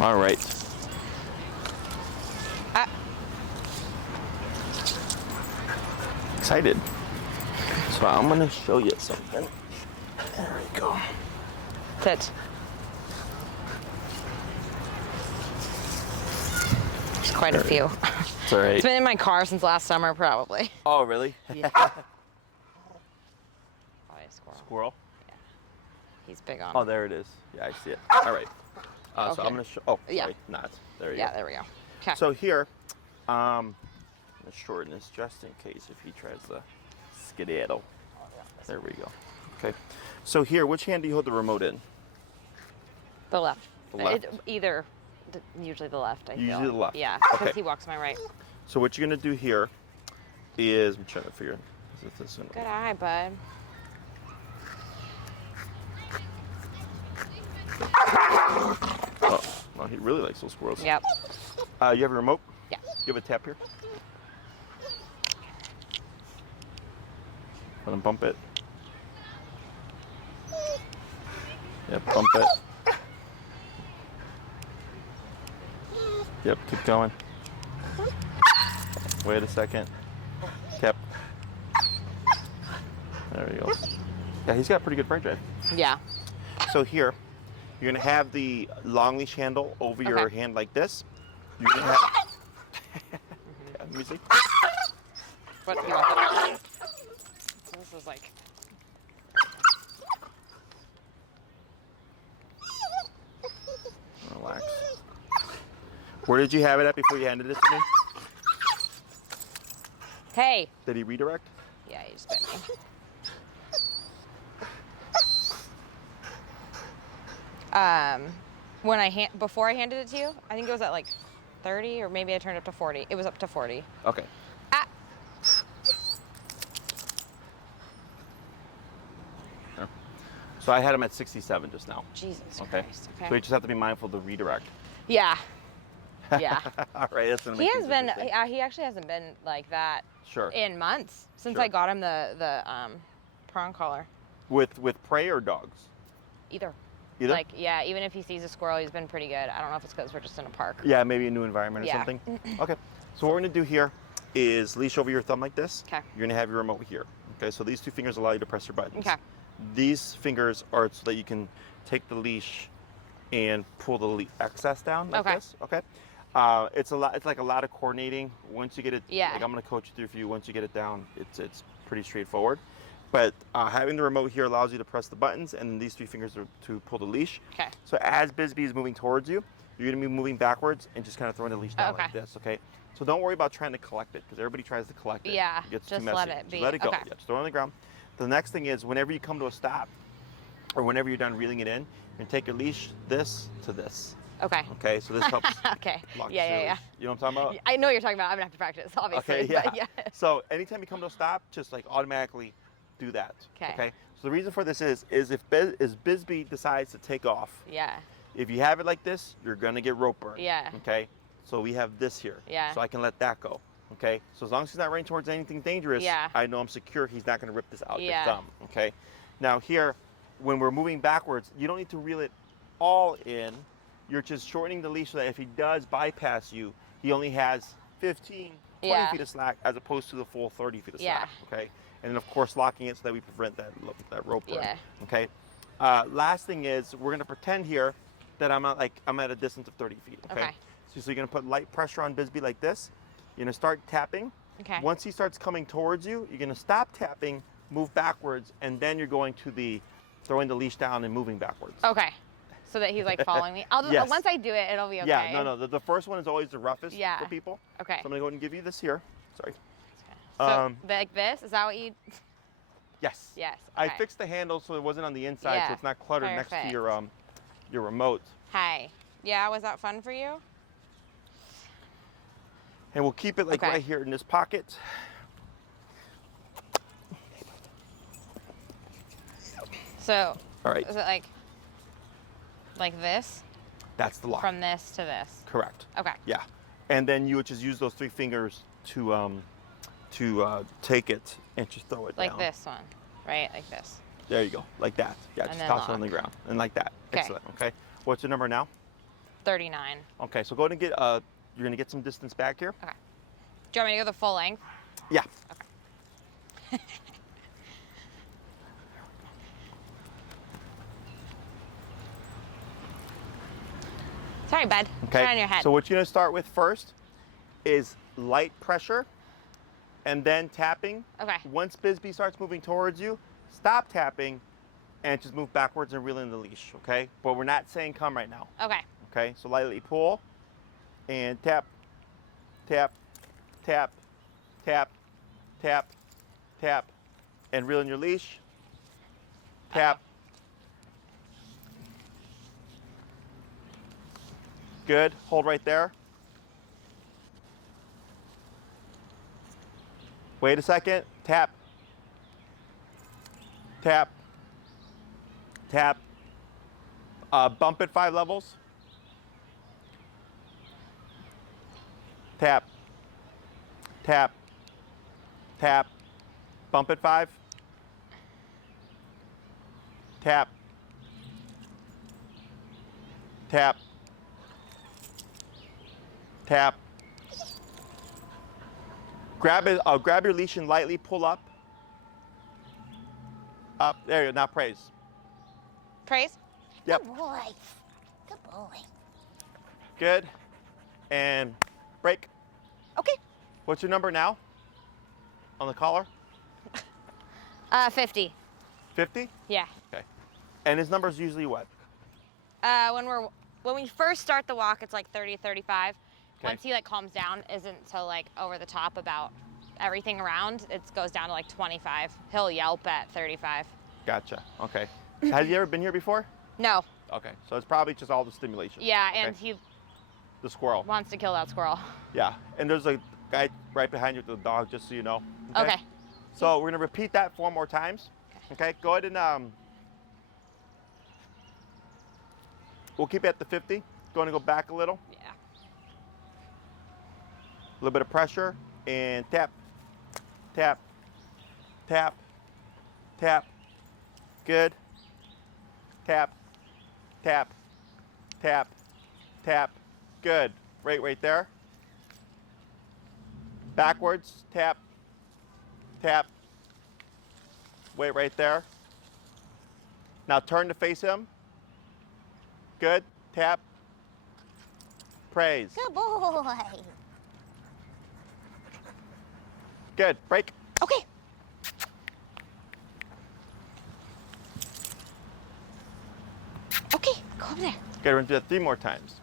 All right. Excited. So I'm gonna show you something. There we go. Sit. There's quite a few. It's all right. It's been in my car since last summer, probably. Oh, really? Yeah. Probably a squirrel. Squirrel? Yeah. He's big on Oh, it. there it is. Yeah, I see it. All right. So Okay. I'm gonna show. Oh, sorry. Yeah. Not. There you Yeah, go. there we go. Okay. So here, I'm gonna shorten this just in case if he tries to skedaddle. There we go. Okay. So here, which hand do you hold the remote in? The left. The left. Usually the left, I feel. Usually the left. Yeah, because Okay. he walks my right. So what you're gonna do here is, I'm trying to figure. Is it this one? Good eye, bud. Oh, well, he really likes those squirrels. Yep. You have a remote? Yeah. You have a tap here. Let him bump it. Yep, bump it. Yep, keep going. Wait a second. Tap. There he goes. Yeah, he's got pretty good brain drive. Yeah. So here, you're gonna have the long leash handle over your Okay. hand like this. You're gonna have yeah, music. What do you want? So this is like. Relax. Where did you have it at before you handed it to me? Hey. Did he redirect? Yeah, he just bit me. Before I handed it to you, I think it was at like 30, or maybe I turned it up to 40. It was up to 40. Okay. Ah. There. So I had him at 67 just now. Jesus Okay. Christ. Okay. So you just have to be mindful of the redirect. Yeah. Yeah. All right, that's gonna He make has things been. interesting. He actually hasn't been like that Sure. in months since Sure. I got him the prong collar. With prey or dogs? Either. Either? Like, yeah, even if he sees a squirrel, he's been pretty good. I don't know if it's because we're just in a park. Yeah, maybe a new environment or Yeah. something. Okay. So what we're gonna do here is leash over your thumb like this. Okay. You're gonna have your remote here. Okay. So these two fingers allow you to press your buttons. Okay. These fingers are so that you can take the leash and pull the excess down like Okay. this. Okay. It's a lot. It's like a lot of coordinating. Once you get it, Yeah. like I'm gonna coach you through for you. Once you get it down, it's pretty straightforward. But having the remote here allows you to press the buttons, and these three fingers are to pull the leash. Okay. So as Bisbee is moving towards you, you're gonna be moving backwards and just kind of throwing the leash down Okay. like this. Okay. So don't worry about trying to collect it because everybody tries to collect it. Yeah, It gets just too messy. let it Just be. let it go. Okay. Yeah, just throw it on the ground. The next thing is whenever you come to a stop, or whenever you're done reeling it in, you're gonna take your leash this to this. Okay. Okay, so this helps Okay. lock Yeah, your yeah, yeah. leash. You know what I'm talking about? I know what you're talking about. I'm gonna have to practice, obviously. Okay, yeah. But yeah. So anytime you come to a stop, just like automatically do that. 'Kay. Okay. So the reason for this is if Bisbee decides to take off, Yeah. if you have it like this, you're gonna get rope burn. Yeah. Okay. So we have this here. Yeah. So I can let that go. Okay. So as long as he's not running towards anything dangerous, Yeah. I know I'm secure. He's not gonna rip this out Yeah. your thumb. Okay. Now here, when we're moving backwards, you don't need to reel it all in. You're just shortening the leash so that if he does bypass you, he only has 15, 20 Yeah. feet of slack as opposed to the full 30 feet of Yeah. slack. Okay. And then of course locking it so that we prevent that rope burn. Yeah. Okay. Last thing is we're gonna pretend here that I'm at a distance of 30 feet. Okay. Okay. So you're gonna put light pressure on Bisbee like this. You're gonna start tapping. Okay. Once he starts coming towards you, you're gonna stop tapping, move backwards, and then you're going to the throwing the leash down and moving backwards. Okay. So that he's like following me. Yes. Once I do it, it'll be okay. Yeah, no. The first one is always the roughest Yeah. for people. Okay. So I'm gonna go ahead and give you this here. Sorry. So like this? Is that what you? Yes. Yes. I okay. fixed the handle so it wasn't on the inside, Yeah, so it's not cluttered next to perfect. your remote. Hi. Yeah. Was that fun for you? And we'll keep it like Okay. right here in this pocket. So. All right. Is it like this? That's the lock. From this to this. Correct. Okay. Yeah. And then you would just use those three fingers to take it and just throw it Like down. this one, right? Like this. There you go. Like that. Yeah, And just then toss it on lock. the ground. And like that. 'Kay. Excellent. Okay. What's your number now? 39. Okay, so go ahead and get, you're gonna get some distance back here. Okay. Do you want me to go the full length? Yeah. Okay. Sorry, bud. Okay. Turn on your head. So what you're gonna start with first is light pressure and then tapping. Okay. Once Bisbee starts moving towards you, stop tapping and just move backwards and reel in the leash, okay? But we're not saying come right now, Okay. okay? So lightly pull and tap, tap, tap, tap, tap, tap, and reel in your leash. Tap. Good, hold right there. Wait a second, tap, tap, tap. Bump it 5 levels. Tap, tap, tap. Bump it 5. Tap, tap, tap. Grab it. Grab your leash and lightly pull up. Up. There you go. Now praise. Praise? Yep. Good boy. Good boy. Good. And break. Okay. What's your number now? On the collar? 50. 50? Yeah. Okay. And his number's usually what? When we first start the walk, it's like 30, 35. Okay. Once he like calms down, isn't so like over the top about everything around, it goes down to like 25. He'll yelp at 35. Gotcha. Okay. Have you ever been here before? No. Okay. So it's probably just all the stimulation. Yeah, Okay. and he The squirrel. wants to kill that squirrel. Yeah. And there's a guy right behind you with the dog, just so you know. Okay. So we're gonna repeat that 4 more times. Okay. Go ahead and we'll keep it at the 50. Going to go back a little. Yeah. A little bit of pressure and tap, tap, tap, tap. Good. Tap, tap, tap, tap. Good. Right there. Backwards. Tap, tap. Wait right there. Now turn to face him. Good. Tap. Praise. Good boy. Good. Break. Okay. Okay, go over there. Good. We're gonna do that 3 more times.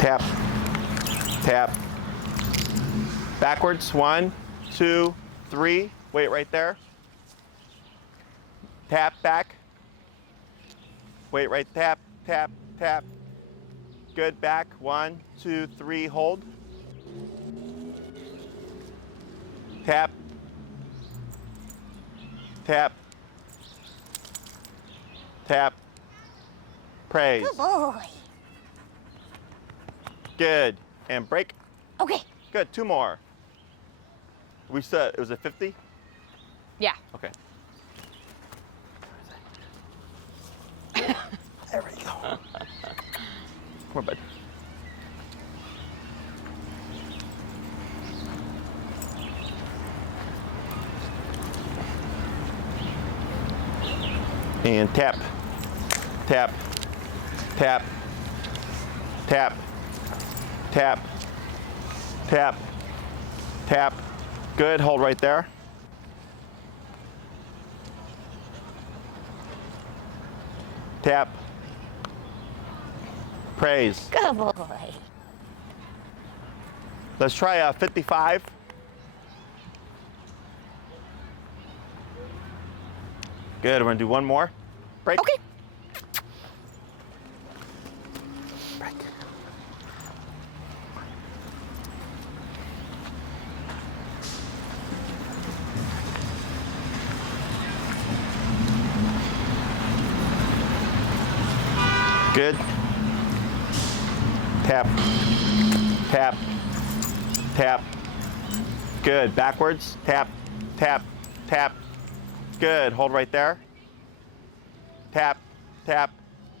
Tap, tap. Backwards, 1, 2, 3. Wait right there. Tap back. Wait right, tap, tap, tap. Good, back, 1, 2, 3, hold. Tap, tap, tap. Praise. Good boy. Good. And break. Okay. Good. 2 more. We said it was a 50? Yeah. Okay. There we go. Come on, bud. And tap, tap, tap, tap, tap, tap, tap. Good, hold right there. Tap. Praise. Good boy. Let's try 55. Good, we're gonna do 1 more. Break. Okay. Break. Good. Tap, tap, tap. Good. Backwards. Tap, tap, tap. Good. Hold right there. Tap, tap,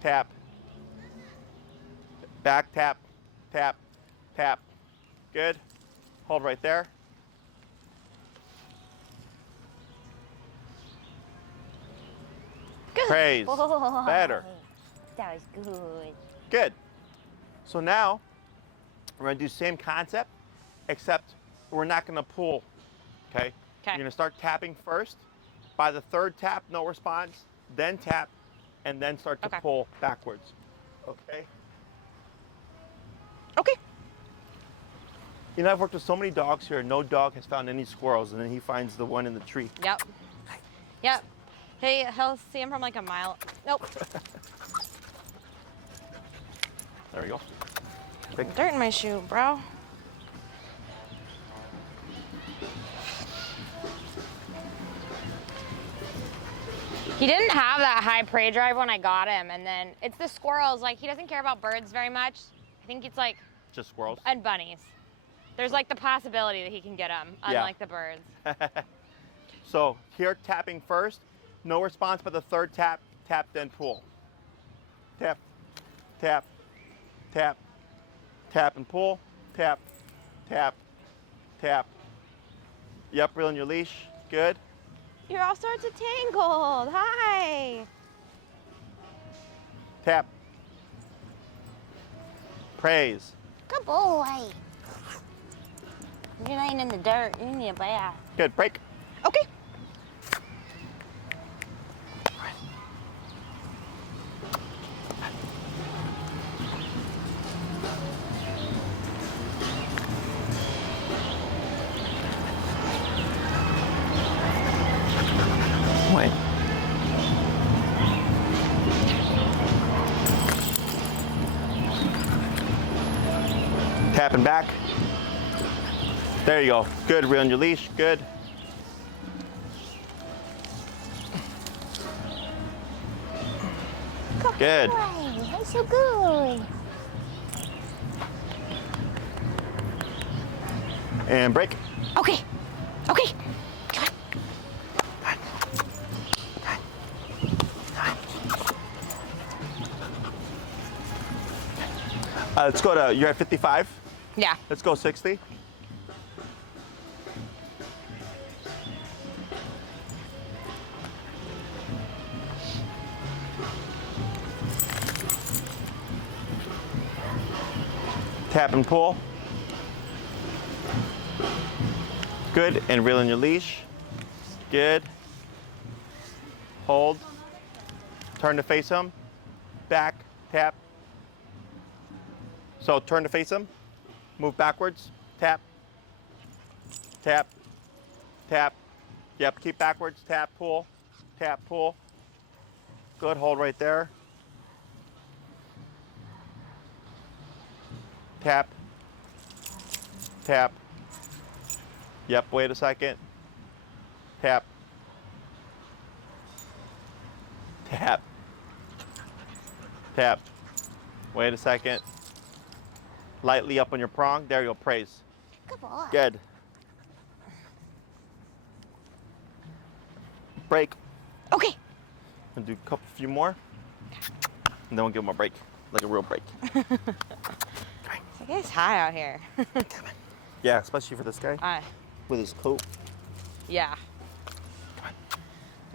tap. Back, tap, tap, tap. Good. Hold right there. Good. Praise. Boy. Better. That was good. Good. So now we're gonna do same concept, except we're not gonna pull, okay? You're gonna start tapping first. By the third tap, no response, then tap, and then start to pull backwards, okay? Okay. You know, I've worked with so many dogs here, no dog has found any squirrels, and then he finds the one in the tree. Yep. Yep. He'll see him from like a mile. Nope. There we go. Dirt in my shoe, bro. He didn't have that high prey drive when I got him, and then it's the squirrels. Like, he doesn't care about birds very much. I think it's like... Just squirrels? And bunnies. There's like the possibility that he can get them, unlike the birds. So here, tapping first, no response, but the third tap, tap, then pull. Tap, tap, tap, tap and pull, tap, tap, tap. Yep, reel in your leash, good. You're all sorts of tangled. Hi. Tap. Praise. Good boy. You're laying in the dirt. You need a bath. Good, break. Okay. Wait. Tapping back. There you go. Good, reel in your leash, good. Good. Boy, that's so good. And break. Okay. Okay. Let's go to, you're at 55? Yeah. Let's go 60. Tap and pull. Good, and reel in your leash. Good. Hold. Turn to face him. Back, tap. So turn to face him. Move backwards. Tap. Tap. Tap. Yep, keep backwards. Tap, pull. Tap, pull. Good, hold right there. Tap. Tap. Yep, wait a second. Tap. Tap. Tap. Wait a second. Lightly up on your prong. There you go, praise. Good boy. Good. Break. Okay. We'll do a few more. And then we'll give him a break. Like a real break. It gets high out here. Yeah, especially for this guy. With his coat. Yeah.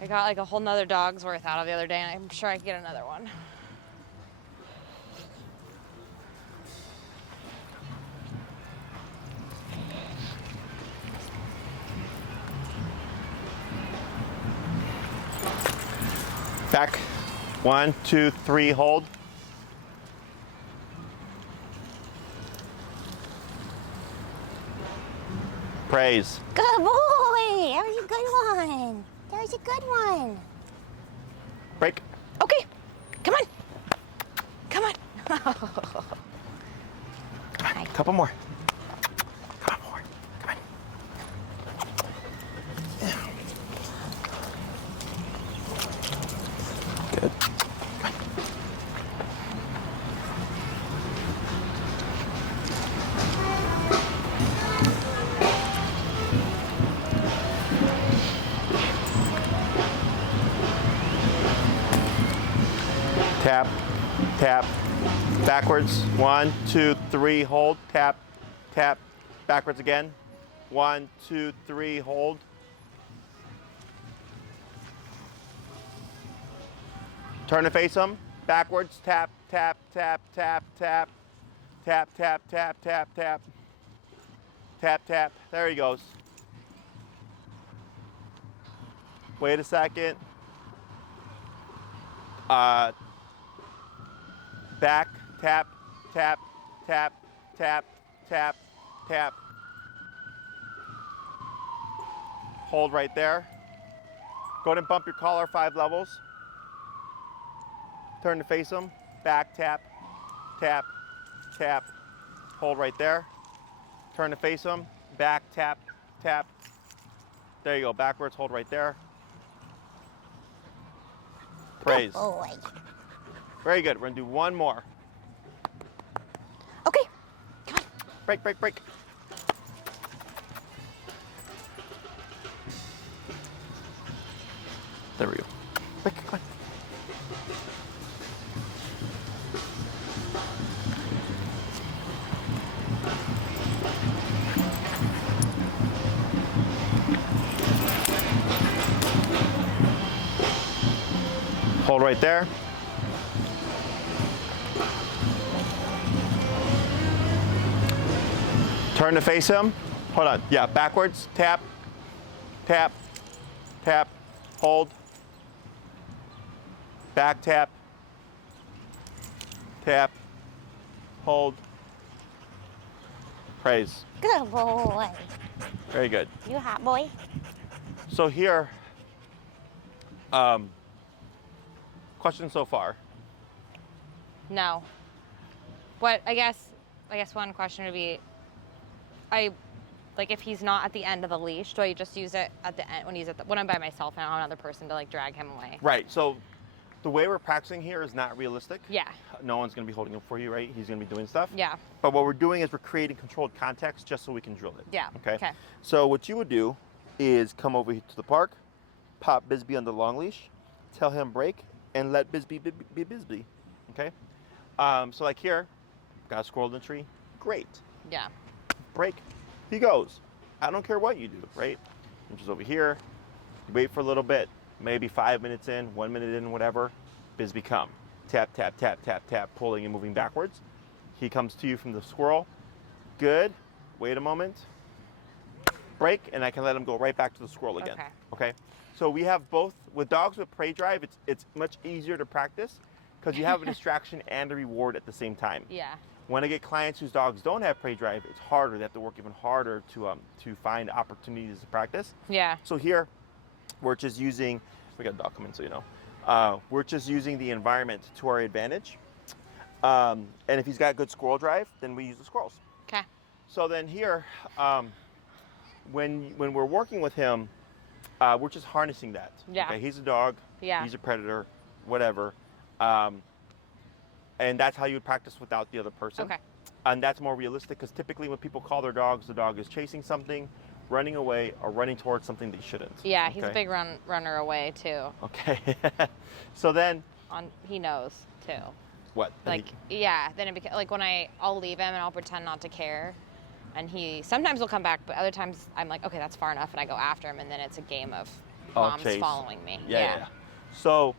I got like a whole nother dog's worth out of the other day, and I'm sure I can get another one. Back. 1, 2, 3, hold. Praise. Good boy. That was a good one. That was a good one. Break. Okay. Come on. Come on. Couple more. Couple more. Come on. Good. tap, tap, backwards. 1, 2, 3, hold, tap, tap, backwards again. 1, 2, 3, hold. Turn to face him, backwards, tap, tap, tap, tap, tap, tap, tap, tap, tap, tap, tap, tap. There he goes. Wait a second. Back, tap, tap, tap, tap, tap, tap. Hold right there. Go ahead and bump your collar 5 levels. Turn to face him. Back, tap, tap, tap. Hold right there. Turn to face him. Back, tap, tap. There you go. Backwards, hold right there. Praise. Good boy. Very good. We're gonna do one more. Okay. Come on. Break, break, break. There we go. Break, come on. Hold right there. Turn to face him. Hold on. Yeah, backwards. Tap, tap, tap, hold. Back tap, tap, hold. Praise. Good boy. Very good. You a hot boy? So here, question so far. No. What I guess one question would be, like if he's not at the end of the leash, do I just use it at the end when I'm by myself and I don't have another person to like drag him away? Right. So the way we're practicing here is not realistic. Yeah. No one's going to be holding him for you, right? He's going to be doing stuff. Yeah. But what we're doing is we're creating controlled context just so we can drill it. Yeah. Okay. Okay. So what you would do is come over here to the park, pop Bisbee on the long leash, tell him break, and let Bisbee be Bisbee. Okay. So like here, got a squirrel in the tree. Great. Yeah. Break. He goes. I don't care what you do, right? I'm just over here. You wait for a little bit, maybe 5 minutes in, 1 minute in, whatever. Bisbee come. Tap, tap, tap, tap, tap, pulling and moving backwards. He comes to you from the squirrel. Good. Wait a moment. Break, and I can let him go right back to the squirrel again. Okay. Okay. So we have both. With dogs with prey drive, it's much easier to practice because you have a distraction and a reward at the same time. Yeah. When I get clients whose dogs don't have prey drive, it's harder. They have to work even harder to find opportunities to practice. Yeah. So here, we're just using, we got a dog coming, so you know. We're just using the environment to our advantage. And if he's got good squirrel drive, then we use the squirrels. Okay. So then here, when we're working with him, we're just harnessing that. Yeah. Okay, he's a dog. Yeah. He's a predator, whatever. And that's how you would practice without the other person. Okay. And that's more realistic because typically when people call their dogs, the dog is chasing something, running away, or running towards something they shouldn't. Yeah, he's a Okay? big runner away too. Okay. So then, He knows too. what? Like yeah, then like when I'll leave him and I'll pretend not to care, and he sometimes will come back, but other times I'm like, okay, that's far enough, and I go after him, and then it's a game of mom's chase. following me. Yeah. So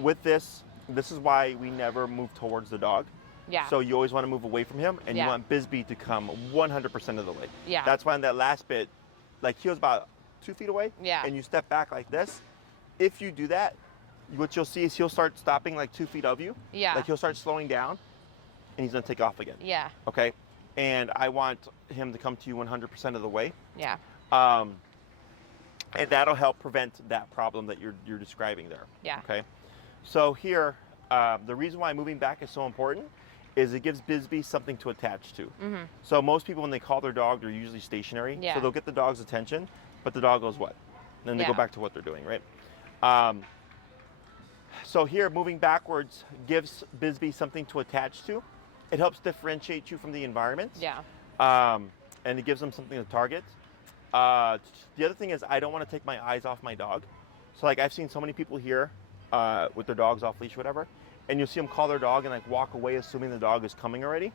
with this is why we never move towards the dog. Yeah. So you always want to move away from him, and you Yeah. want Bisbee to come 100% of the way. Yeah. That's why in that last bit, like he was about 2 feet away, Yeah. and you step back like this. If you do that, what you'll see is he'll start stopping like 2 feet of you. Yeah. Like he'll start slowing down, and he's gonna take off again. Yeah. Okay. And I want him to come to you 100% of the way. Yeah. And that'll help prevent that problem that you're describing there. Yeah. Okay. So here, the reason why moving back is so important is it gives Bisbee something to attach to. Mm-hmm. So most people, when they call their dog, they're usually stationary. Yeah. So they'll get the dog's attention, but the dog goes what? And then they go Yeah. back to what they're doing, right? So here, moving backwards gives Bisbee something to attach to. It helps differentiate you from the environment. Yeah. And it gives them something to target. The other thing is I don't want to take my eyes off my dog. So like I've seen so many people here with their dogs off leash or whatever, and you'll see them call their dog and like walk away, assuming the dog is coming already,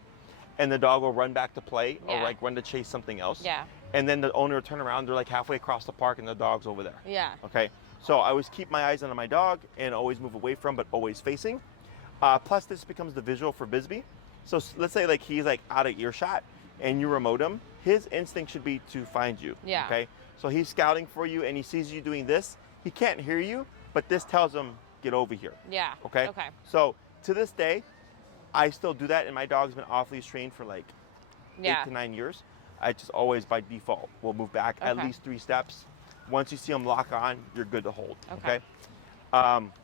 and the dog will run back to play or Yeah. like run to chase something else. Yeah. And then the owner will turn around, they're like halfway across the park and the dog's over there. Yeah. Okay, so I always keep my eyes on my dog and always move away from, but always facing. Plus this becomes the visual for Bisbee. So let's say like he's like out of earshot and you remote him, his instinct should be to find you. Yeah. Okay, so he's scouting for you and he sees you doing this. He can't hear you, but this tells him, get over here. Yeah. Okay. Okay. So to this day, I still do that, and my dog's been off leash trained for like Yeah. 8 to 9 years. I just always by default will move back at Okay. least 3 steps. Once you see them lock on, you're good to hold. Okay.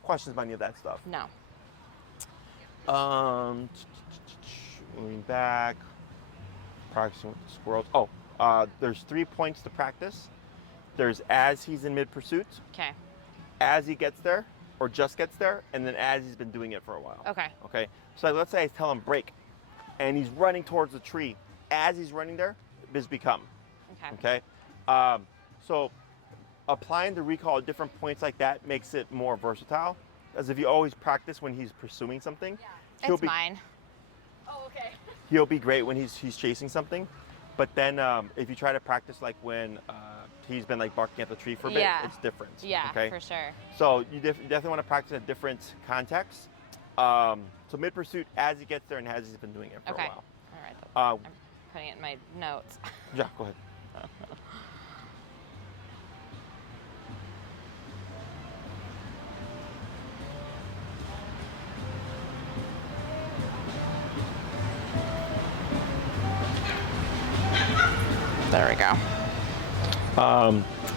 Questions about any of that stuff? No. Moving back, practicing with the squirrels. There's 3 points to practice. There's as he's in mid pursuit, Okay. as he gets there, or just gets there, and then as he's been doing it for a while. Okay. Okay. So let's say I tell him break, and he's running towards the tree. As he's running there, Bisbee come. Okay. Okay. So applying the recall at different points like that makes it more versatile. As if you always practice when he's pursuing something, It's mine. Oh, okay. he'll be great when he's chasing something. But then if you try to practice like when he's been like barking at the tree for a bit, Yeah. it's different. Yeah, Okay. for sure. So you definitely want to practice in different contexts. So mid pursuit as he gets there and as he's been doing it for Okay. a while. All right. I'm putting it in my notes. Yeah, go ahead. There we go.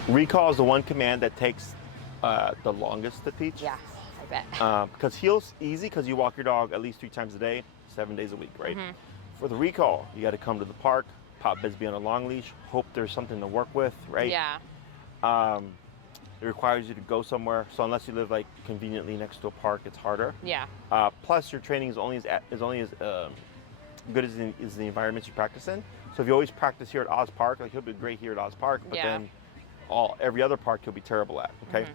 Recall is the one command that takes the longest to teach. Yeah, I bet. Because heel's easy because you walk your dog at least 3 times a day, 7 days a week, right? For the recall, you got to come to the park, pop Bisbee on a long leash, hope there's something to work with, right? Yeah. It requires you to go somewhere. So unless you live like conveniently next to a park, it's harder. Yeah. Plus, your training is only as good as the environments you practice in. So if you always practice here at Oz Park, like he'll be great here at Oz Park, but Yeah. then every other park he'll be terrible at. Okay.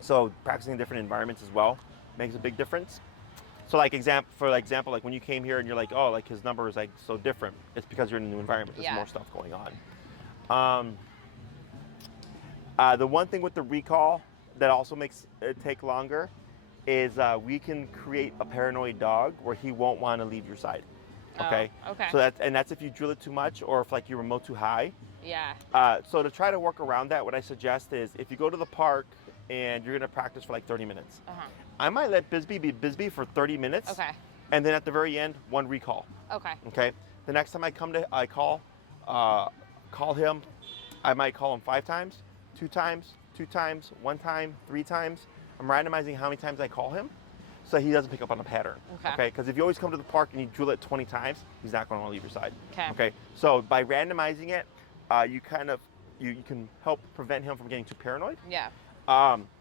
So practicing in different environments as well makes a big difference. So like for example, like when you came here and you're like, oh, like his number is like so different. It's because you're in a new environment. There's Yeah. more stuff going on. The one thing with the recall that also makes it take longer is we can create a paranoid dog where he won't want to leave your side. Okay. Oh, okay. So that's if you drill it too much or if like you remote too high. Yeah. So to try to work around that, what I suggest is if you go to the park and you're gonna practice for like 30 minutes, I might let Bisbee be Bisbee for 30 minutes. Okay. And then at the very end, 1 recall. Okay. Okay. The next time I call him, I might call him 5 times, 2 times, 2 times, 1 time, 3 times. I'm randomizing how many times I call him, so he doesn't pick up on a pattern. Okay. Because if you always come to the park and you drill it 20 times, he's not going to want to leave your side. Okay. Okay. So by randomizing it, you can help prevent him from getting too paranoid. Yeah.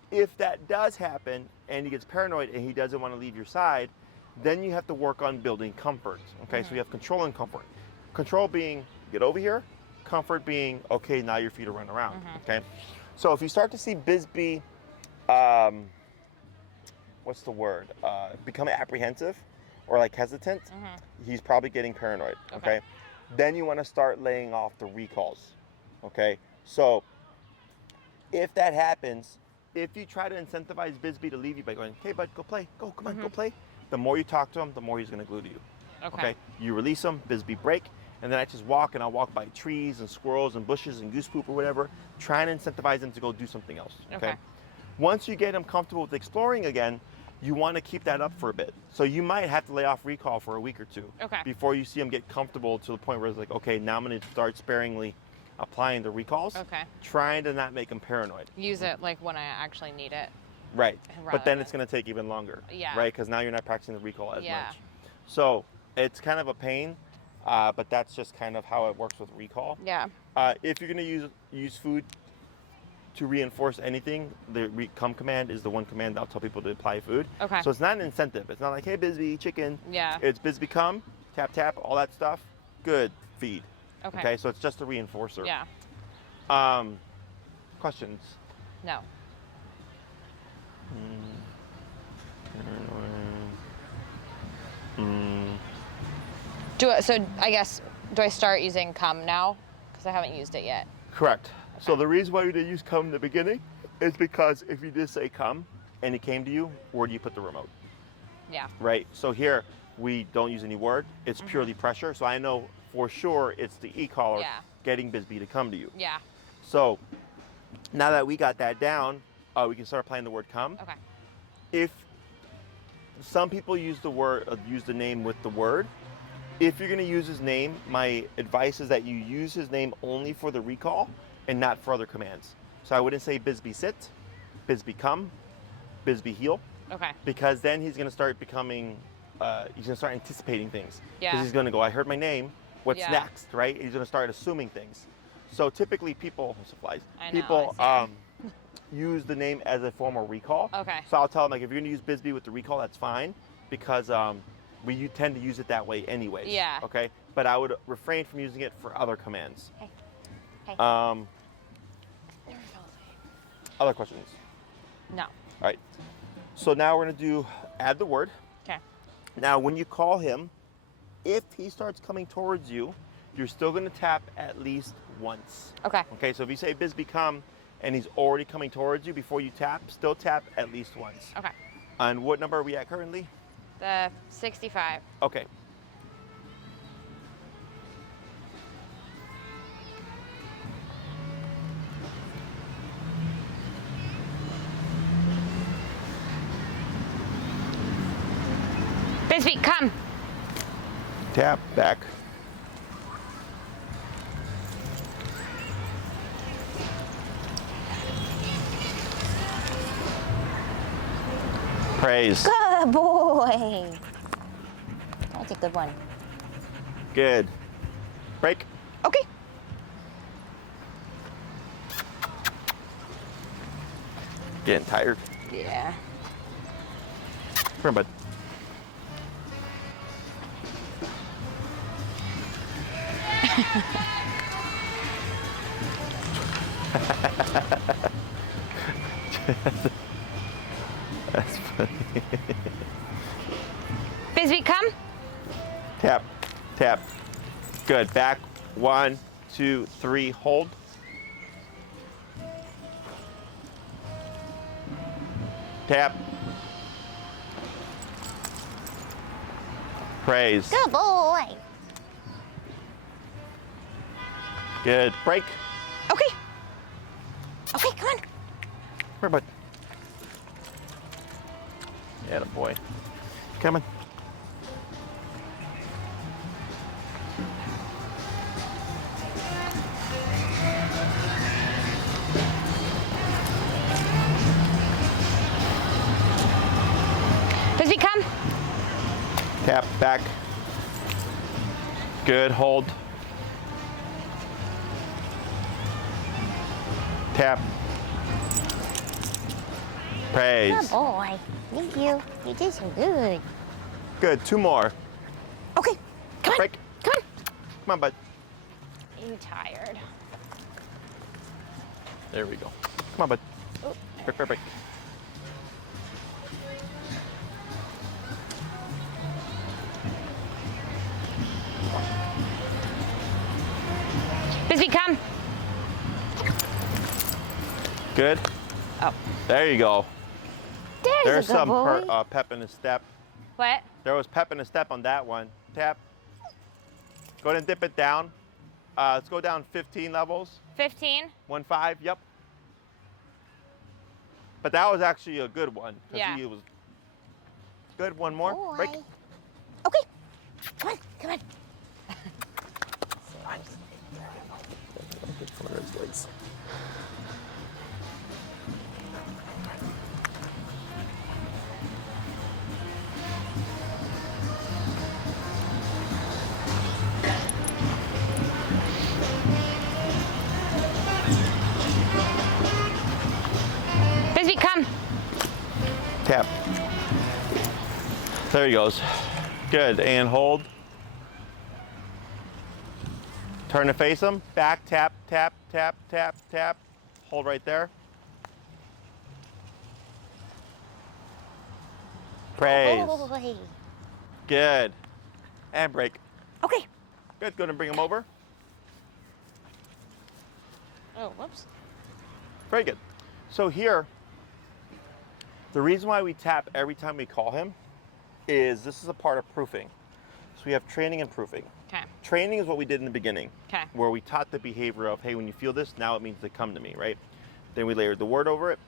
If that does happen and he gets paranoid and he doesn't want to leave your side, then you have to work on building comfort. Okay. So you have control and comfort. Control being get over here. Comfort being okay. Now your feet are running around. Okay. So if you start to see Bisbee, what's the word? Become apprehensive or like hesitant, he's probably getting paranoid. Okay. Then you want to start laying off the recalls. Okay. So if that happens, if you try to incentivize Bisbee to leave you by going, hey bud, go play, go, come on, go play. The more you talk to him, the more he's going to glue to you. Okay. You release him, Bisbee break, and then I just walk and I'll walk by trees and squirrels and bushes and goose poop or whatever, trying to incentivize him to go do something else. Okay. Once you get him comfortable with exploring again, you want to keep that up for a bit. So you might have to lay off recall for a week or 2 before you see him get comfortable to the point where it's like, okay, now I'm going to start sparingly applying the recalls, trying to not make him paranoid. Use it like when I actually need it. Right. But then than- it's going to take even longer. Yeah. Right? Because now you're not practicing the recall as Yeah. much. So it's kind of a pain, but that's just kind of how it works with recall. Yeah. If you're going to use food to reinforce anything, the come command is the one command I'll tell people to apply food. Okay. So it's not an incentive. It's not like, hey, Bisbee, chicken. Yeah. It's Bisbee, come, tap, tap, all that stuff. Good, feed. Okay. So it's just a reinforcer. Yeah. Questions? No. So I guess, do I start using come now? Because I haven't used it yet. Correct. So the reason why we didn't use come in the beginning is because if you just say come and he came to you, where do you put the remote? Yeah. Right? So here we don't use any word. It's purely pressure. So I know for sure it's the e-collar getting Bisbee to come to you. Yeah. So now that we got that down, we can start applying the word come. Okay. If some people use the name with the word, if you're going to use his name, my advice is that you use his name only for the recall and not for other commands. So I wouldn't say Bisbee sit, Bisbee come, Bisbee heel. Okay. Because then he's going to start becoming, he's going to start anticipating things. Yeah. Because he's going to go, I heard my name, what's next, right? He's going to start assuming things. So typically people use the name as a form of recall. Okay. So I'll tell them, like, if you're going to use Bisbee with the recall, that's fine, because you tend to use it that way anyways. Yeah. Okay? But I would refrain from using it for other commands. Hey. Hey. Other questions? No. All right. So now we're going to add the word. Okay. Now, when you call him, if he starts coming towards you, you're still going to tap at least once. Okay. Okay, so if you say Bisbee come and he's already coming towards you before you tap, still tap at least once. Okay. And what number are we at currently? The 65. Okay. Bisbee, come. Tap, back. Praise. Good boy. That's a good one. Good. Break. Okay. Getting tired. Yeah. Come here, bud. That's funny. Bisbee, come. Tap, tap. Good. Back. 1, 2, 3. Hold. Tap. Praise. Good boy. Good. Break. Okay. Okay, come on. Come here, bud. Yeah, boy. Come on. Bisbee, come. Tap, back. Good, hold. Tap. Praise. Good boy. Thank you. You did so good. Good, 2 more. Okay, come on. Break. Come on. Come on, bud. You tired? There we go. Come on, bud. Break, break, break. Bisbee, come. Good. Oh. There you go. There's a good some boy. pep in the step. What? There was pep in the step on that one. Tap. Go ahead and dip it down. Let's go down 15 levels. 15? 1, 5, yep. But that was actually a good one. 'Cause Yeah. He was good. 1 more. Boy. Break. Okay. Come on, come on. Bisbee, come. Tap. There he goes. Good. And hold. Turn to face him. Back. Tap, tap, tap, tap, tap. Hold right there. Praise. Boy. Good. And break. Okay. Good. Go ahead and bring him over. Oh, whoops. Very good. So here, the reason why we tap every time we call him is this is a part of proofing. So we have training and proofing. Okay. Training is what we did in the beginning. Okay. Where we taught the behavior of, hey, when you feel this, now it means to come to me, right? Then we layered the word over it.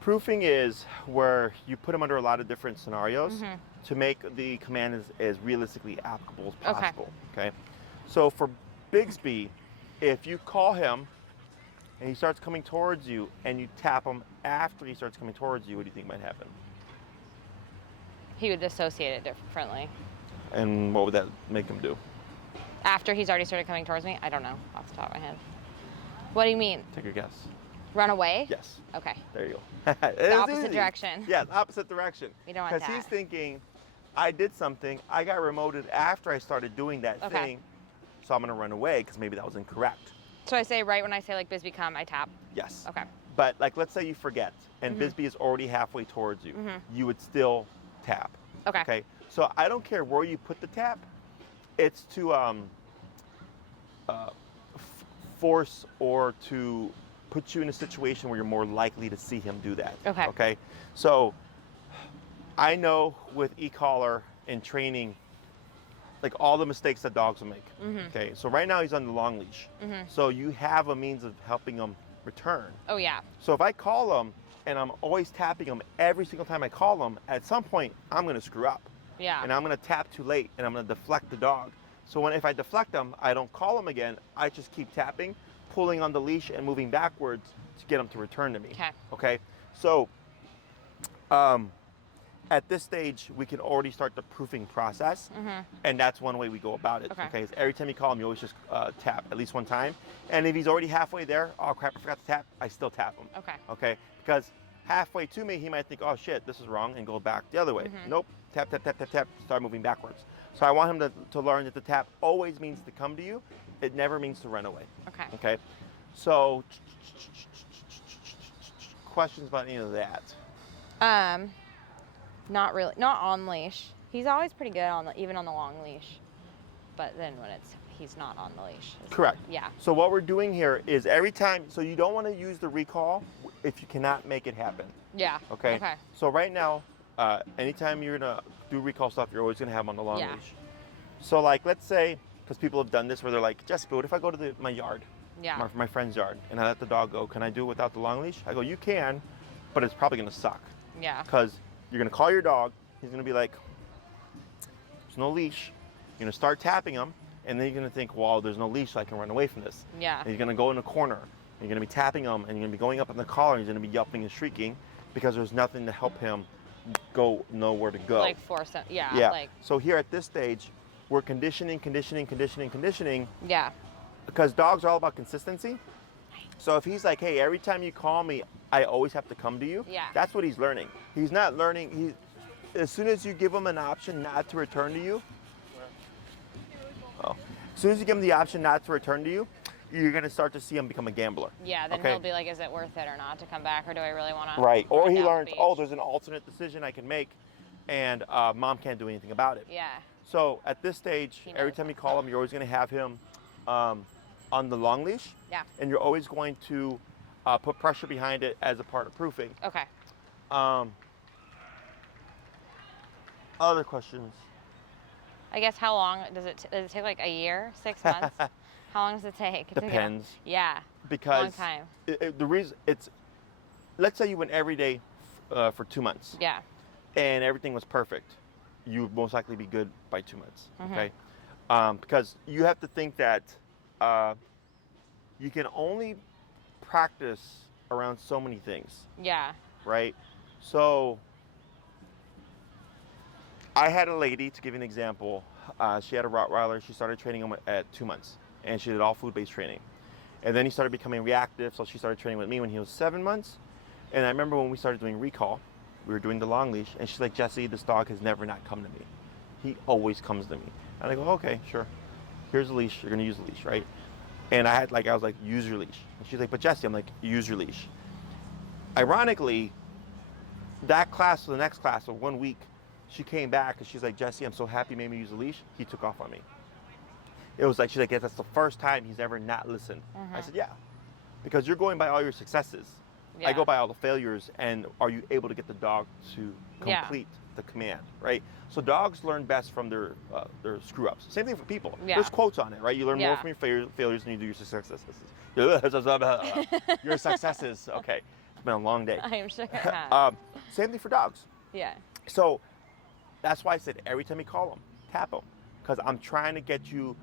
Proofing is where you put them under a lot of different scenarios to make the command as realistically applicable as possible. Okay. So for Bisbee, if you call him and he starts coming towards you and you tap him after he starts coming towards you, what do you think might happen? He would dissociate it differently. And what would that make him do? After he's already started coming towards me? I don't know off the top of my head. What do you mean? Take a guess. Run away? Yes. Okay. There you go. The opposite direction. Yeah, opposite direction. We don't want Because that. he's thinking, I did something, I got remoted after I started doing that Okay. thing, so I'm going to run away because maybe that was incorrect. So I say right when I say like Bisbee come, I tap? Yes. Okay. But like, let's say you forget and Bisbee is already halfway towards you. You would still tap. Okay. Okay. So I don't care where you put the tap. It's to force or to put you in a situation where you're more likely to see him do that. Okay. Okay. So I know with e-collar and training, like all the mistakes that dogs will make. Okay. So right now he's on the long leash. So you have a means of helping him return. Oh, yeah. So if I call him and I'm always tapping him every single time I call him, at some point I'm going to screw up. Yeah. And I'm going to tap too late and I'm going to deflect the dog. So if I deflect him, I don't call him again. I just keep tapping, pulling on the leash and moving backwards to get him to return to me. Okay. Okay. So at this stage, we can already start the proofing process. And that's one way we go about it. Okay. Is every time you call him, you always just tap at least one time. And if he's already halfway there, oh crap, I forgot to tap, I still tap him. Okay. Okay. Because halfway to me, he might think, oh shit, this is wrong, and go back the other way. Nope. Tap, tap, tap, tap, tap, start moving backwards. So I want him to learn that the tap always means to come to you. It never means to run away. Okay. Okay. So questions about any of that? Not really. Not on leash. He's always pretty good even on the long leash. But then when he's not on the leash. Correct. Yeah. So what we're doing here is every time, so you don't want to use the recall if you cannot make it happen. Yeah. Okay. Okay. So right now, anytime you're gonna do recall stuff, you're always gonna have him on the long Yeah. leash. So like, let's say, because people have done this where they're like, Jessica, what if I go to my yard, Yeah. my friend's yard, and I let the dog go? Can I do it without the long leash? I go, you can, but it's probably gonna suck Yeah. because you're gonna call your dog. He's gonna be like, there's no leash. You're gonna start tapping him, and then you're gonna think, well, there's no leash, so I can run away from this. Yeah. And you're gonna go in a corner. You're gonna be tapping him, and you're gonna be going up on the collar, and he's gonna be yelping and shrieking because there's nothing to help him know where to go. Like force him. Yeah. Yeah. Like. So here at this stage, we're conditioning, Yeah. because dogs are all about consistency. So if he's like, hey, every time you call me, I always have to come to you. Yeah. That's what he's learning. He's not learning. As soon as you give him an option not to return to you, as soon as you give him the option not to return to you, you're going to start to see him become a gambler. Yeah. Then Okay. he'll be like, is it worth it or not to come back, or do I really want to? Right. Or he down the learns, beach? oh, there's an alternate decision I can make, and mom can't do anything about it. Yeah. So at this stage, He every knows time you that. call him, you're always going to have him on the long leash. Yeah. And you're always going to put pressure behind it as a part of proofing. Okay. Other questions? I guess how long does it take? Like a year, 6 months? How long does it take? to get- Depends. Yeah. Because Long time. The reason let's say you went every day for 2 months. Yeah. And everything was perfect. You would most likely be good by 2 months. Mm-hmm. Okay. Because you have to think that you can only practice around so many things, Yeah. right? So I had a lady, to give you an example, she had a Rottweiler. She started training him at 2 months, and she did all food-based training. And then he started becoming reactive, so she started training with me when he was 7 months. And I remember when we started doing recall, we were doing the long leash, and she's like, Jesse, this dog has never not come to me. He always comes to me. And I go, okay, sure. Here's the leash. You're going to use the leash, right? And I was like, use your leash. And she's like, but Jesse, I'm like, use your leash. Ironically, that class or the next class or 1 week, she came back and she's like, Jesse, I'm so happy you made me use a leash. He took off on me. It was like, she's like, yeah, that's the first time he's ever not listened. I said, yeah, because you're going by all your successes. Yeah. I go by all the failures, and are you able to get the dog to Yeah. complete the command, right? So dogs learn best from their screw ups. Same thing for people. Yeah. There's quotes on it, right? You learn more Yeah. from your failures than you do your successes. Your successes. Okay, it's been a long day. I am sure it has. Same thing for dogs. Yeah. So that's why I said every time you call them, tap them, because I'm trying to get you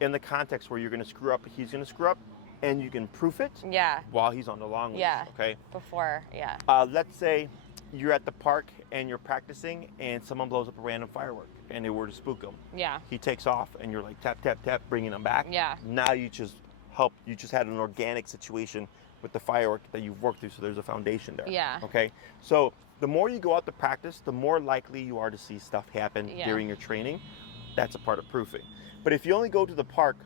in the context where you're going to screw up, he's going to screw up, and you can proof it Yeah. while he's on the long leash. Yeah. Okay. Before, yeah. Let's say you're at the park and you're practicing, and someone blows up a random firework, and they were to spook him. Yeah. He takes off, and you're like tap tap tap, bringing him back. Yeah. Now you just you just had an organic situation with the firework that you've worked through, so there's a foundation there. Yeah. Okay. So the more you go out to practice, the more likely you are to see stuff happen Yeah. during your training. That's a part of proofing. But if you only go to the park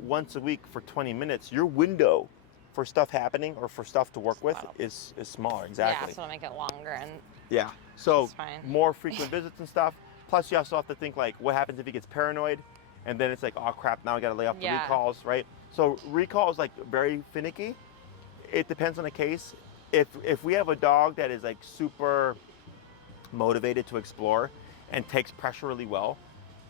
once a week for 20 minutes, your window for stuff happening or for stuff to work with is smaller. Exactly. Yeah, so to make it longer and Yeah. So That's fine. more frequent visits and stuff. Plus, you also have to think like, what happens if he gets paranoid, and then it's like, oh crap, now I got to lay off the Yeah. recalls, right? So recall is like very finicky. It depends on the case. If we have a dog that is like super motivated to explore and takes pressure really well,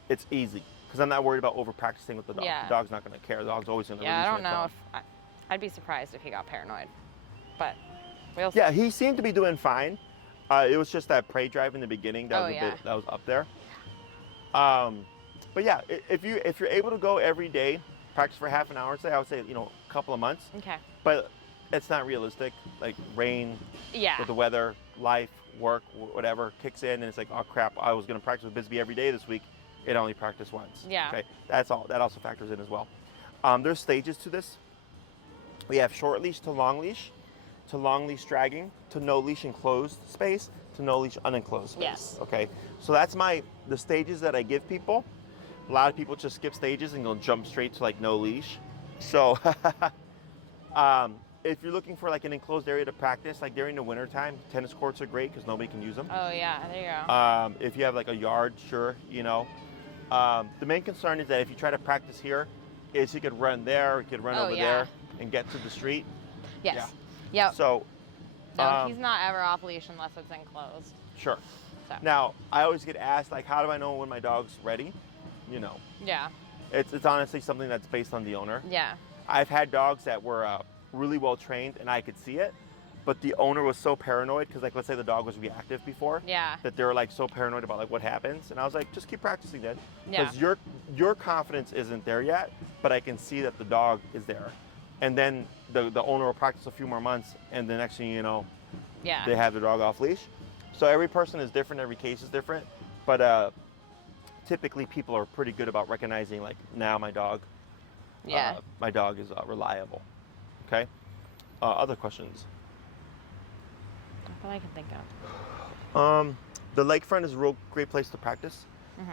it's easy because I'm not worried about over practicing with the dog. Yeah. The dog's not going to care. The dog's always going to. yeah, I don't know if I'd be surprised if he got paranoid, but we'll see. Yeah, he seemed to be doing fine. It was just that prey drive in the beginning that Oh, was yeah. that was up there. But yeah, if you're able to go every day, practice for half an hour, say I would say a couple of months. Okay. But it's not realistic. Like rain, Yeah. with the weather, life, work, whatever kicks in, and it's like, oh crap, I was going to practice with Bisbee every day this week. It only practiced once. Yeah. Okay, that's all. That also factors in as well. There's stages to this. We have short leash to long leash dragging, to no leash enclosed space, to no leash unenclosed space. Yes. Okay, so that's the stages that I give people. A lot of people just skip stages and go jump straight to like no leash. So if you're looking for like an enclosed area to practice, like during the winter time, tennis courts are great because nobody can use them. Oh yeah, there you go. If you have like a yard, sure, the main concern is that if you try to practice here, is he could run there, he could run over yeah. there and get to the street. Yes. Yep. So, No, he's not ever off leash unless it's enclosed. sure. So. Now, I always get asked, like, how do I know when my dog's ready? Yeah. It's honestly something that's based on the owner. Yeah. I've had dogs that were really well trained and I could see it, but the owner was so paranoid because, like, let's say the dog was reactive before. Yeah. That they were like so paranoid about like what happens, and I was like, just keep practicing then, Yeah. because your confidence isn't there yet, but I can see that the dog is there, and then the owner will practice a few more months, and the next thing you know, Yeah. they have the dog off leash. So every person is different, every case is different, but typically people are pretty good about recognizing like, now my dog Yeah. is reliable. Okay. Other questions? Not that I can think of. The lakefront is a real great place to practice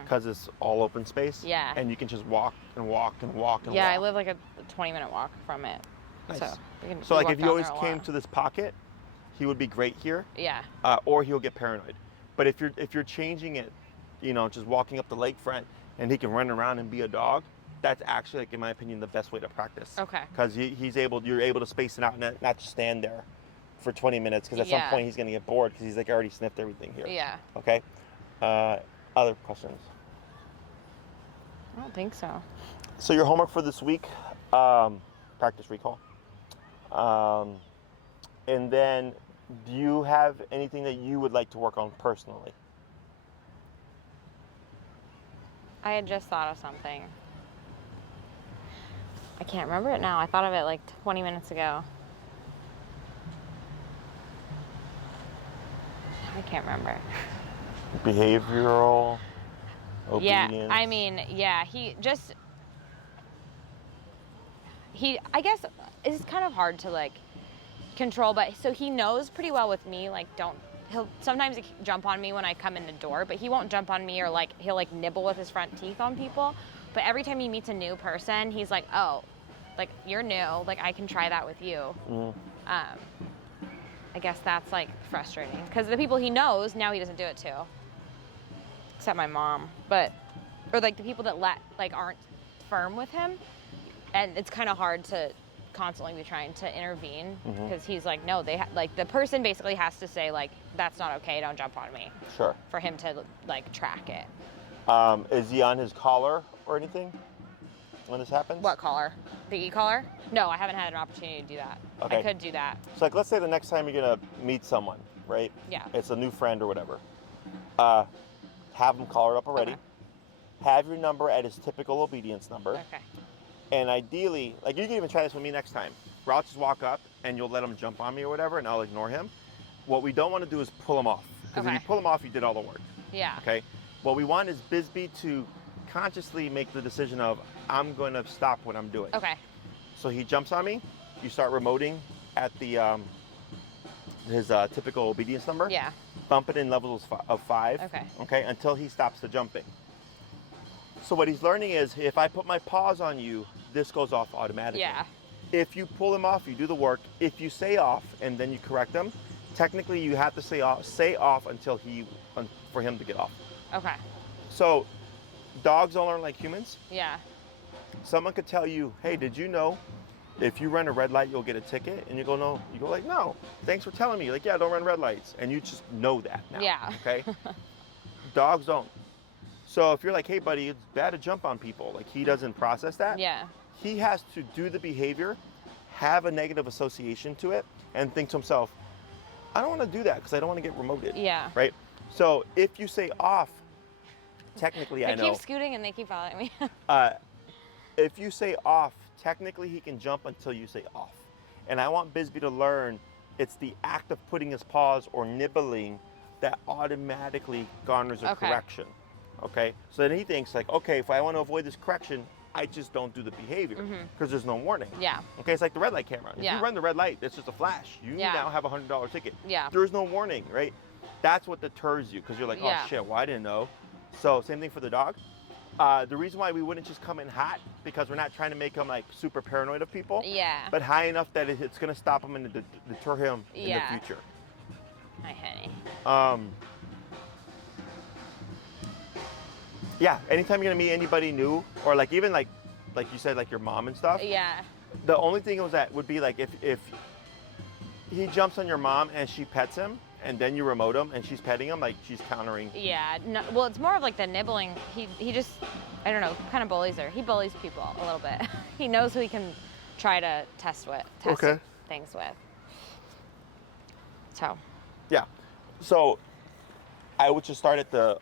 because it's all open space. Yeah. And you can just walk and walk and walk and Yeah, walk. I live like a 20-minute walk from it. Nice. So, we can, So we like walk if you down always there a came lot. to this pocket, he would be great here, Yeah. or he'll get paranoid. But if you're changing it, just walking up the lakefront and he can run around and be a dog, that's actually, like, in my opinion, the best way to practice. Okay. Because you're able to space it out and not just stand there for 20 minutes, because at some Yeah. point he's going to get bored because he's like already sniffed everything here. Yeah. Okay. Other questions? I don't think so. So your homework for this week, practice recall. And then, do you have anything that you would like to work on personally? I had just thought of something. I can't remember it now. I thought of it like 20 minutes ago. I can't remember. Behavioral, obedience. Yeah, I mean, yeah, I guess it's kind of hard to like control, but so he knows pretty well with me, like he'll sometimes jump on me when I come in the door, but he won't jump on me or like he'll like nibble with his front teeth on people. But every time he meets a new person, he's like, oh, like you're new, like I can try that with you. I guess that's like frustrating because the people he knows now he doesn't do it to. except my mom, but or like the people that aren't firm with him, and it's kind of hard to constantly be trying to intervene because he's like, no, like the person basically has to say like, that's not okay, don't jump on me. Sure. For him to like track it. Is he on his collar or anything when this happens? What collar? The e-collar? No, I haven't had an opportunity to do that. Okay. I could do that. So like, let's say the next time you're gonna meet someone, right? Yeah. It's a new friend or whatever. Have him collared up already. Okay. Have your number at his typical obedience number. Okay. And ideally, like you can even try this with me next time. Where I'll just walk up and you'll let him jump on me or whatever, and I'll ignore him. What we don't want to do is pull him off. Because if you pull him off, you did all the work. Yeah. Okay? What we want is Bisbee to consciously make the decision of, I'm going to stop what I'm doing. Okay. So he jumps on me, you start remoting at the his typical obedience number. Yeah. Bump it in levels of 5. Okay. Okay, until he stops the jumping. So what he's learning is, if I put my paws on you, this goes off automatically. Yeah. If you pull him off, you do the work. If you say off and then you correct him, technically you have to say off until for him to get off. Okay. So dogs don't learn like humans. Yeah. Someone could tell you, hey, did you know if you run a red light, you'll get a ticket? And you go, no. You go like, no, thanks for telling me. You're like, yeah, don't run red lights. And you just know that now. Yeah. Okay? Dogs don't. So if you're like, hey, buddy, it's bad to jump on people, like he doesn't process that. Yeah. He has to do the behavior, have a negative association to it, and think to himself, I don't want to do that because I don't want to get remoted. Yeah. Right? So if you say off, technically I know. They keep scooting and they keep following me. If you say off, technically he can jump until you say off. And I want Bisbee to learn it's the act of putting his paws or nibbling that automatically garners a correction. Okay? So then he thinks like, okay, if I want to avoid this correction, I just don't do the behavior because there's no warning. Yeah. Okay, it's like the red light camera. If Yeah. you run the red light, it's just a flash. You now have a $100 ticket. Yeah. There's no warning, right? That's what deters you because you're like, oh shit, well I didn't know. So same thing for the dog. The reason why we wouldn't just come in hot because we're not trying to make him like super paranoid of people. Yeah. But high enough that it's going to stop him and deter him in the future. Hi, honey. Yeah, anytime you're gonna meet anybody new, or like even like you said, like your mom and stuff. Yeah. The only thing would be like if he jumps on your mom and she pets him, and then you remote him and she's petting him, like she's countering. Yeah. No, well, it's more of like the nibbling. He just, I don't know, kind of bullies her. He bullies people a little bit. He knows who he can try to test things with. So. Yeah. So I would just start at the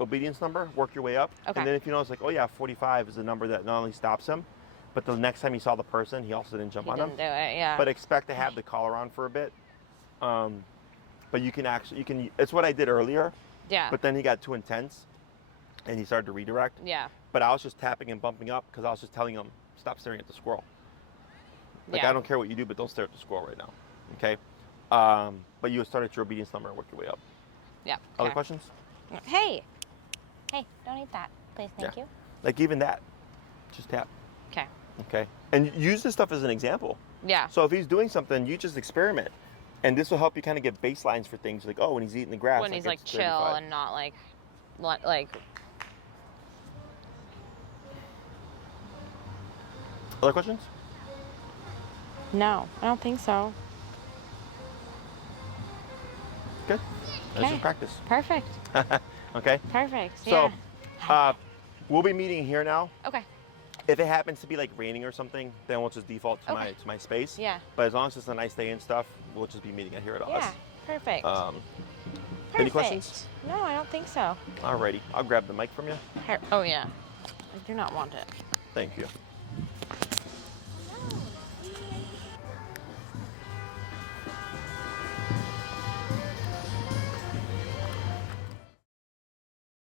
obedience number, work your way up. Okay. And then if you know it's like, oh yeah, 45 is a number that not only stops him, but the next time he saw the person, he also didn't jump on him. Didn't do it, yeah. But expect to have the collar on for a bit. But you can, it's what I did earlier. Yeah. But then he got too intense and he started to redirect. Yeah. But I was just tapping and bumping up because I was just telling him, stop staring at the squirrel. Like, I don't care what you do, but don't stare at the squirrel right now. Okay? But you would start at your obedience number and work your way up. Yeah. Other questions? Hey, don't eat that, please. Thank you. Like even that, just tap. Okay. Okay. And use this stuff as an example. Yeah. So if he's doing something, you just experiment. And this will help you kind of get baselines for things like, oh, when he's eating the grass. When he's like it's chill 35. and not like. Other questions? No, I don't think so. Good. That's just practice. Perfect. Okay. Perfect. So, Yeah. we'll be meeting here now. Okay. If it happens to be like raining or something, then we'll just default to my space. Yeah. But as long as it's a nice day and stuff, we'll just be meeting here at Oz. Yeah. Perfect. Any questions? No, I don't think so. Alrighty. I'll grab the mic from you. Oh yeah. I do not want it. Thank you.